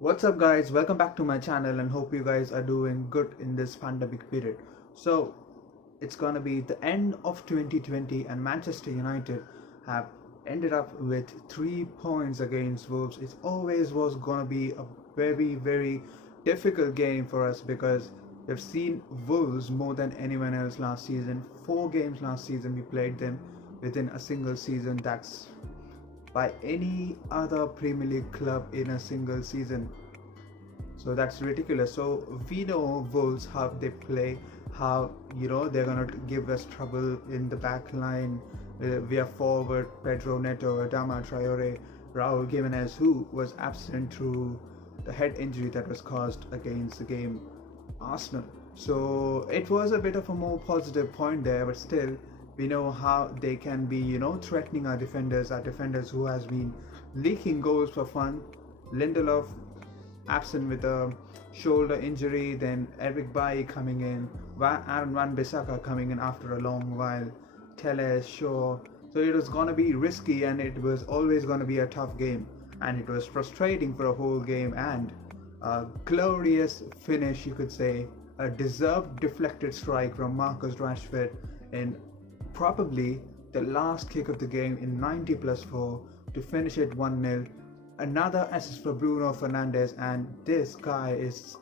What's up guys, welcome back to my channel and hope you guys are doing good in this pandemic period. So it's gonna be the end of 2020 and Manchester United have ended up with 3 points against Wolves. It always was gonna be a very difficult game for us because we've seen Wolves more than anyone else last season. 4 games last season we played them within a single season. That's by any other Premier League club in a single season. So that's ridiculous. So we know Wolves how they play, how they're gonna give us trouble in the back line. We have forward Pedro Neto, Adama Traore, Raul Jimenez, who was absent through the head injury that was caused against the game Arsenal. So it was a bit of a more positive point there, but still we know how they can be threatening our defenders who has been leaking goals for fun. Lindelof absent with a shoulder injury, then Eric Bailly coming in, Aaron Wan-Bissaka coming in after a long while, Telles, Shaw. So it was gonna be risky and it was always gonna be a tough game, and it was frustrating for a whole game. And a glorious finish, you could say, a deserved deflected strike from Marcus Rashford in probably the last kick of the game in 90+4 to finish it 1-0. Another assist for Bruno Fernandes, and this guy is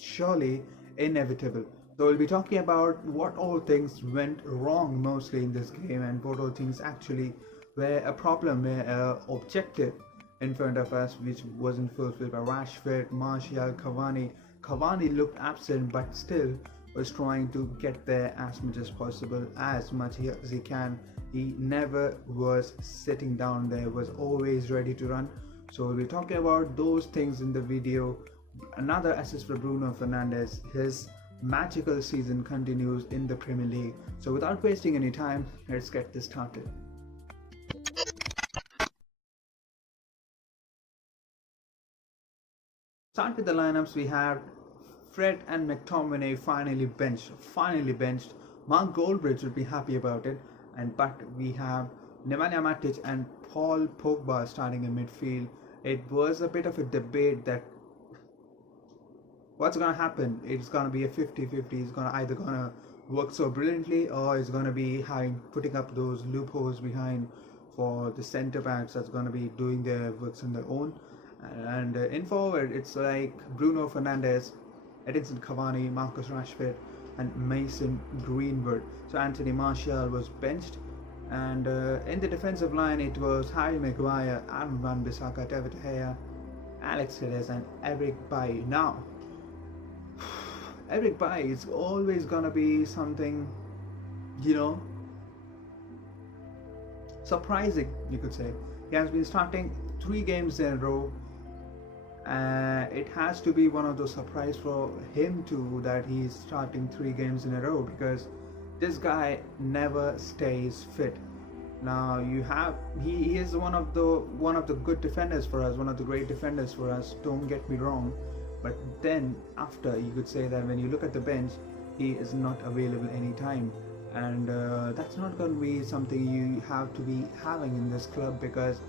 surely inevitable. So we'll be talking about what all things went wrong mostly in this game and what all things actually were a problem, were an objective in front of us which wasn't fulfilled by Rashford, Martial, Cavani. Cavani looked absent but still was trying to get there as much as possible, as much as he can. He never was sitting down there, was always ready to run. So we'll be talking about those things in the video. Another assist for Bruno Fernandes. His magical season continues in the Premier League. So without wasting any time, let's get this started. Start with the lineups. We have Fred and McTominay finally benched. Mark Goldbridge would be happy about it, but we have Nemanja Matic and Paul Pogba starting in midfield. It was a bit of a debate that what's gonna happen. It's gonna be a 50-50. It's either gonna work so brilliantly, or it's gonna be putting up those loopholes behind for the centre backs that's gonna be doing their works on their own. And in forward, it's like Bruno Fernandes, Edinson Cavani, Marcus Rashford, and Mason Greenwood. So Anthony Martial was benched. And in the defensive line, it was Harry Maguire, Aaron Wan-Bissaka, David De Gea, Alex Telles, and Eric Bailly. Now, Eric Bailly is always gonna be something, surprising, you could say. He has been starting 3 games in a row. It has to be one of those surprise for him too, that he's starting 3 games in a row, because this guy never stays fit. Now he is one of the good defenders for us, one of the great defenders for us, don't get me wrong, but then after, you could say that when you look at the bench, he is not available anytime, and that's not going to be something you have to be having in this club, because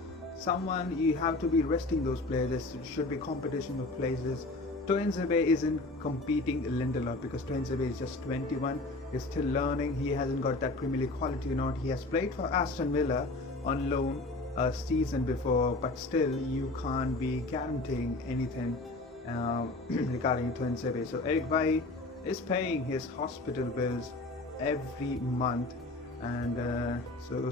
you have to be resting those players. There should be competition of places. Tuanzebe isn't competing Lindelof because Tuanzebe is just 21. He's still learning. He hasn't got that Premier League quality or not. He has played for Aston Villa on loan a season before, but still you can't be guaranteeing anything regarding Tuanzebe. So Eric Bailly is paying his hospital bills every month, and so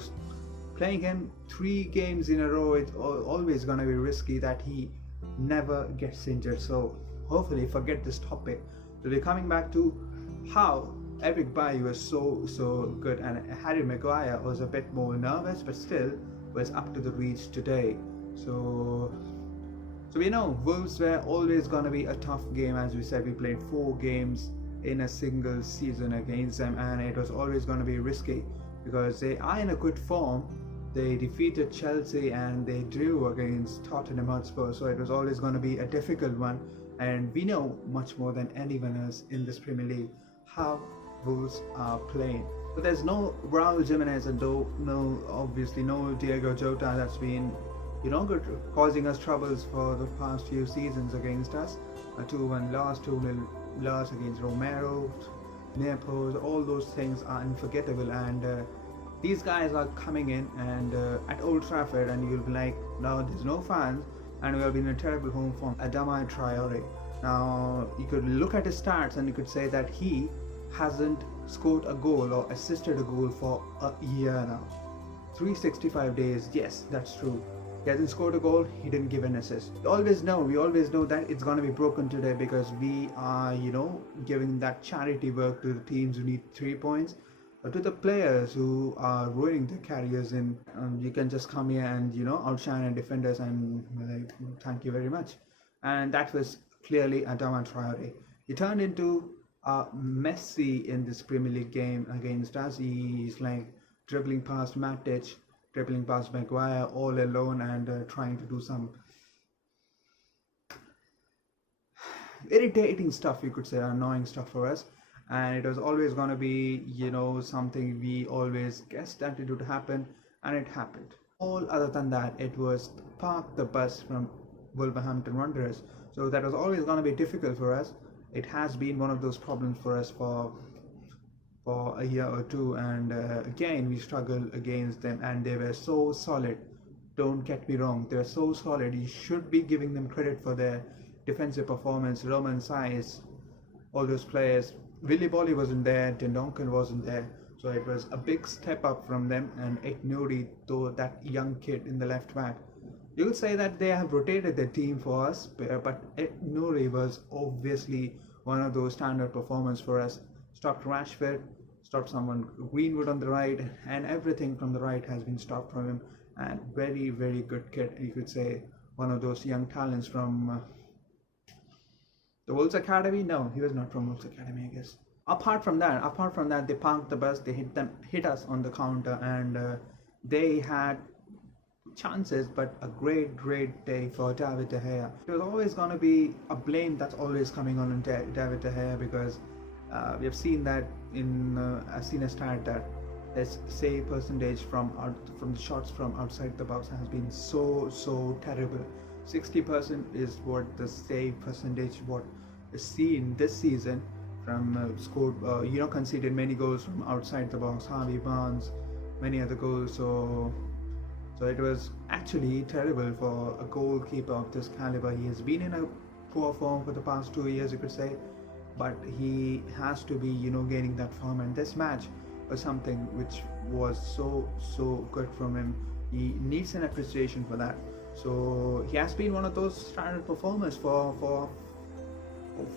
playing him 3 games in a row, it's always gonna be risky that he never gets injured. So hopefully forget this topic. So we're coming back to how Eric Bailly was so good, and Harry Maguire was a bit more nervous but still was up to the reach today. So we know Wolves were always gonna be a tough game. As we said, we played 4 games in a single season against them, and it was always gonna be risky because they are in a good form. They defeated Chelsea and they drew against Tottenham Hotspur, so it was always going to be a difficult one. And we know much more than anyone else in this Premier League how Wolves are playing. But there's no Raul Jimenez and obviously no Diego Jota that's been causing us troubles for the past few seasons against us. A 2-1 loss, 2-0 loss against Romero, Naples, all those things are unforgettable. And these guys are coming in and at Old Trafford, and you'll be like, no, there's no fans, and we'll be in a terrible home form. Adama Traore. Now, you could look at his stats and you could say that he hasn't scored a goal or assisted a goal for a year now. 365 days, yes, that's true. He hasn't scored a goal, he didn't give an assist. We always know that it's going to be broken today, because we are, giving that charity work to the teams who need 3 points. But to the players who are ruining their careers you can just come here and, outshine and defend us, and like, thank you very much. And that was clearly Adama Traore. He turned into Messi in this Premier League game against us. He's like dribbling past Matic, dribbling past Maguire all alone, and trying to do some irritating stuff, you could say, annoying stuff for us. And it was always going to be, something we always guessed that it would happen, and it happened. All other than that, it was park the bus from Wolverhampton Wanderers. So that was always going to be difficult for us. It has been one of those problems for us for a year or two, and again we struggled against them, and they were so solid. Don't get me wrong, they were so solid. You should be giving them credit for their defensive performance. Roman Saiz, all those players. Willy Bolly wasn't there, Dendonken wasn't there, so it was a big step up from them. And Eknuri, though, that young kid in the left back, you could say that they have rotated their team for us, but Eknuri was obviously one of those standard performers for us. Stopped Rashford, stopped someone Greenwood on the right, and everything from the right has been stopped from him. And very, very good kid, you could say, one of those young talents from the Wolves Academy. No, he was not from Wolves Academy, I guess. Apart from that, they parked the bus, they hit us on the counter, and they had chances, but a great day for David De Gea. There's always going to be a blame that's always coming on David De Gea, because we have seen that I've seen a stat that his save percentage from the shots from outside the box has been so terrible. 60% is what the save percentage what is seen this season from scored, conceded many goals from outside the box. Harvey Barnes, many other goals. So it was actually terrible for a goalkeeper of this caliber. He has been in a poor form for the past 2 years, you could say, but he has to be, gaining that form. And this match was something which was so good from him. He needs an appreciation for that. So he has been one of those standard performers for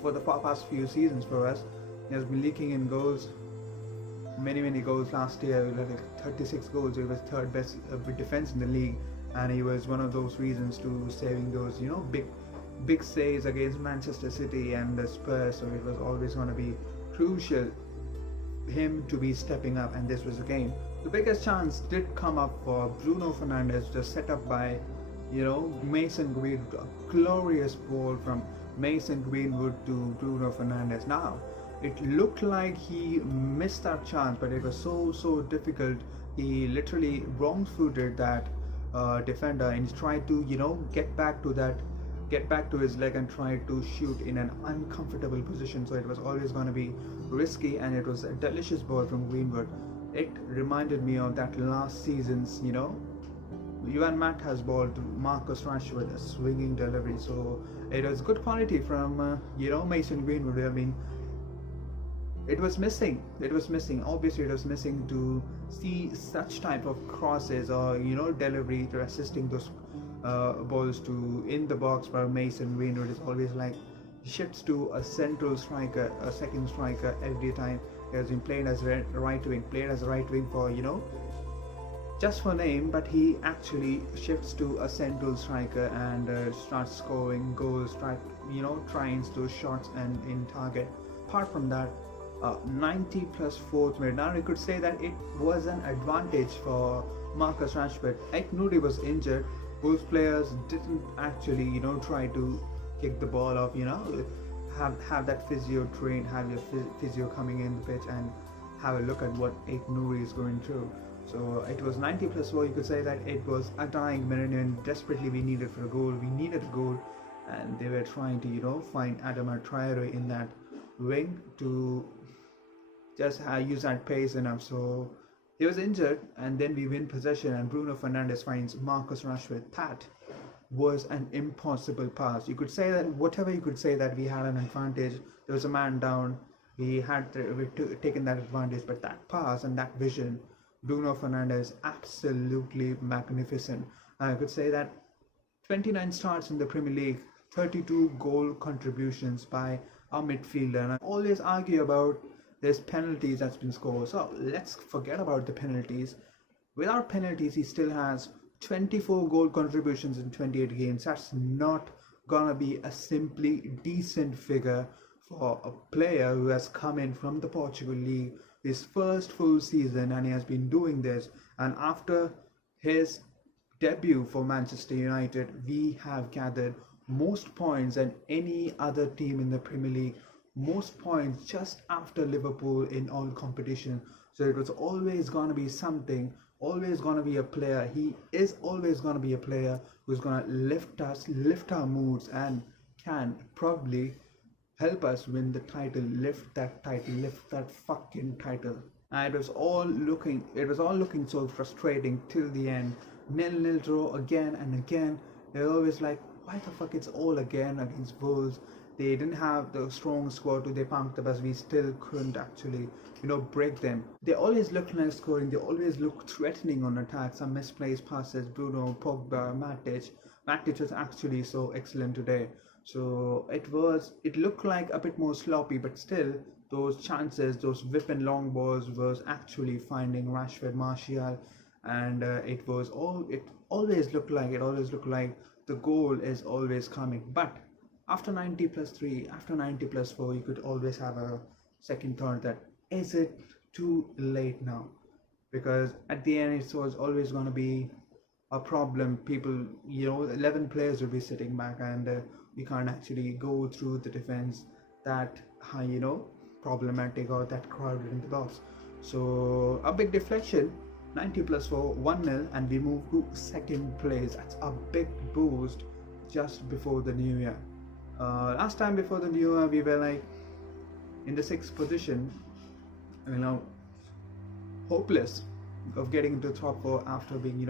the past few seasons for us. He has been leaking in goals, many goals. Last year, like 36 goals. He was third best defense in the league, and he was one of those reasons to saving those, big saves against Manchester City and the Spurs. So it was always going to be crucial him to be stepping up, and this was the game. The biggest chance did come up for Bruno Fernandes, just set up by Mason Greenwood. A glorious ball from Mason Greenwood to Bruno Fernandes. Now it looked like he missed that chance, but it was so difficult. He literally wrong-footed that defender, and he tried to get back to his leg and tried to shoot in an uncomfortable position. So it was always going to be risky, and it was a delicious ball from Greenwood. It reminded me of that last season's Juan Mata's ball to Marcus Rashford, a swinging delivery. So it was good quality from Mason Greenwood. I mean, it was missing. Obviously, it was missing to see such type of crosses or delivery to assisting those balls to in the box. Where Mason Greenwood is always like shifts to a central striker, a second striker every time. He has been played as right wing for just for name, but he actually shifts to a central striker and starts scoring goals, tries those shots and in target. Apart from that, 90 plus 4th minute. Now you could say that it was an advantage for Marcus Rashford. Eknuri was injured. Both players didn't actually try to kick the ball off. Have that physio trained, have your physio coming in the pitch and have a look at what Eknuri is going through. So it was 90 plus 4. You could say that it was a dying minute, and desperately we needed for a goal. We needed a goal, and they were trying to find Adama Traore in that wing to just use that pace enough. So he was injured, and then we win possession, and Bruno Fernandes finds Marcus Rashford. That was an impossible pass. You could say that whatever you could say, that we had an advantage. There was a man down. We had taken that advantage, but that pass and that vision, Bruno Fernandes, absolutely magnificent. I could say that 29 starts in the Premier League, 32 goal contributions by our midfielder. And I always argue about there's penalties that's been scored. So let's forget about the penalties. Without penalties, he still has 24 goal contributions in 28 games. That's not gonna be a simply decent figure for a player who has come in from the Portugal League, his first full season, and he has been doing this. And after his debut for Manchester United, we have gathered most points than any other team in the Premier League, most points just after Liverpool in all competition. So it was always going to be something, always going to be a player. He is always going to be a player who's going to lift us, lift our moods, and can probably help us win the title, lift that fucking title. And it was all looking so frustrating till the end. 0-0 draw again and again. They're always like, why the fuck it's all again against Wolves? They didn't have the strong squad to they punked us. We still couldn't actually, break them. They always look nice scoring. They always look threatening on attack. Some misplaced passes, Bruno, Pogba, Matic. Matic was actually so excellent today. So it looked like a bit more sloppy, but still those chances, those whipping long balls was actually finding Rashford, Martial, and it always looked like the goal is always coming. But after 90 plus 3, after 90 plus 4, you could always have a second thought that, is it too late now? Because at the end it was always going to be a problem. People, 11 players will be sitting back, and we can't actually go through the defense that problematic or that crowded in the box. So a big deflection, 90 plus 4, 1-0, and we move to second place. That's a big boost just before the new year. Last time before the new year, we were like in the 6th position, hopeless of getting into the top 4 after being,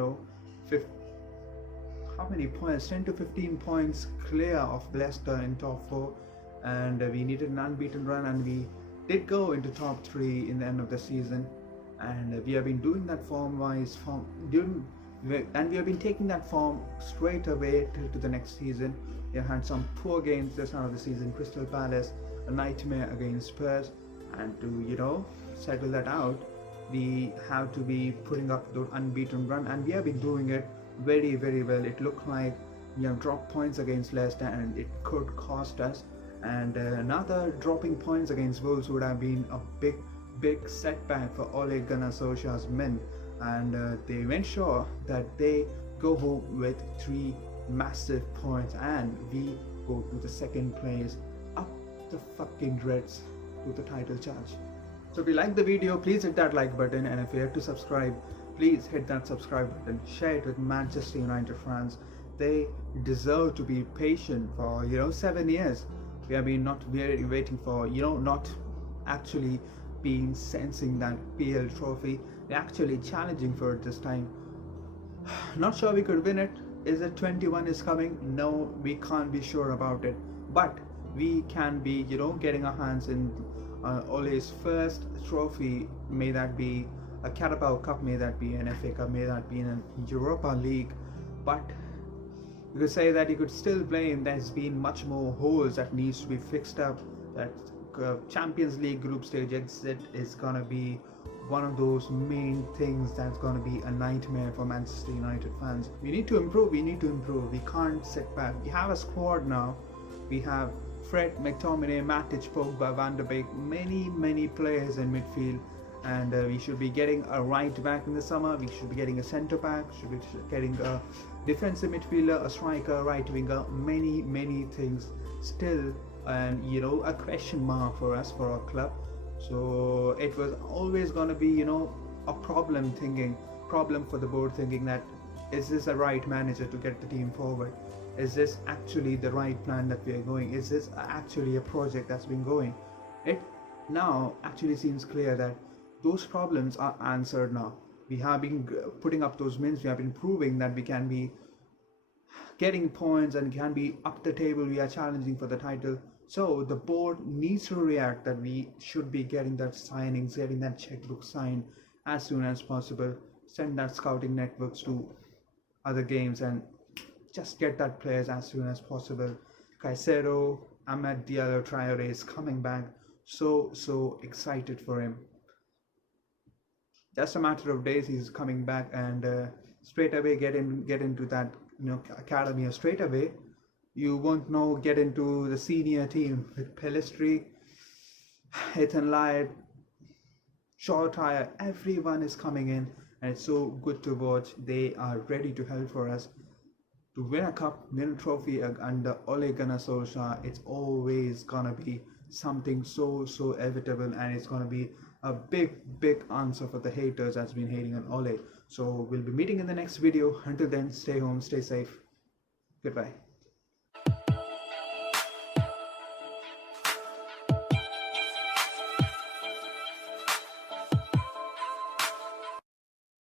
how many points? 10 to 15 points clear of Leicester in top 4, and we needed an unbeaten run, and we did go into top 3 in the end of the season. And we have been doing that and we have been taking that form straight away to the next season. We have had some poor games this start of the season. Crystal Palace, a nightmare against Spurs, and to settle that out, we have to be putting up the unbeaten run, and we have been doing it very, very well. It looked like we have dropped points against Leicester, and it could cost us. And another dropping points against Wolves would have been a big setback for Ole Gunnar Solskjaer's men, and they went sure that they go home with 3 massive points, and we go to the second place, up the fucking Reds to the title charge. So if you like the video, please hit that like button, and if you're yet to subscribe, please hit that subscribe button. Share it with Manchester United fans. They deserve to be patient for 7 years. We have been not really waiting for not actually been sensing that PL trophy. We're actually challenging for it this time. Not sure we could win it. Is it 21 is coming? No, we can't be sure about it, but we can be getting our hands in Ole's first trophy. May that be a Carabao Cup, may that be an FA Cup, may that be in a Europa League. But you could say that you could still blame there's been much more holes that needs to be fixed up. That Champions League group stage exit is gonna be one of those main things that's gonna be a nightmare for Manchester United fans. We need to improve. We can't sit back. We have a squad now. We have Fred, McTominay, Matic, Pogba, Van der Beek, many players in midfield, and we should be getting a right back in the summer. We should be getting a centre back, should be getting a defensive midfielder, a striker, right winger, many things still, and a question mark for us, for our club. So it was always going to be a problem for the board thinking that is this a right manager to get the team forward? Is this actually the right plan that we are going? Is this actually a project that's been going? It now actually seems clear that those problems are answered now. We have been putting up those wins. We have been proving that we can be getting points and can be up the table. We are challenging for the title. So the board needs to react that we should be getting that signings, getting that checkbook signed as soon as possible. Send that scouting networks to other games and just get that players as soon as possible. Caicedo, Ahmed Diallo Traore is coming back. So excited for him. Just a matter of days he's coming back, and straight away get into that academy. Or straight away you won't know, get into the senior team with Pelistri, Ethan Laird, Shortire. Everyone is coming in, and it's so good to watch. They are ready to help for us to win a cup, win a trophy under Ole Gunnar Solskjaer. It's always gonna be something so inevitable, and it's gonna be a big answer for the haters that's been hating on Ole. So we'll be meeting in the next video. Until then, stay home, stay safe. Goodbye.